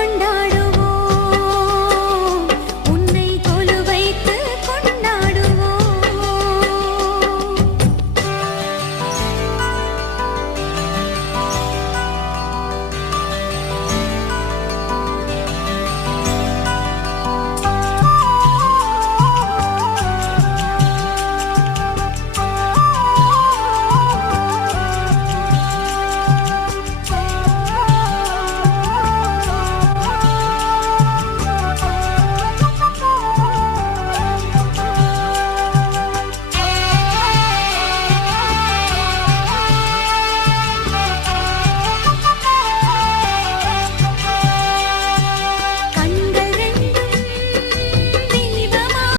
கொண்டார்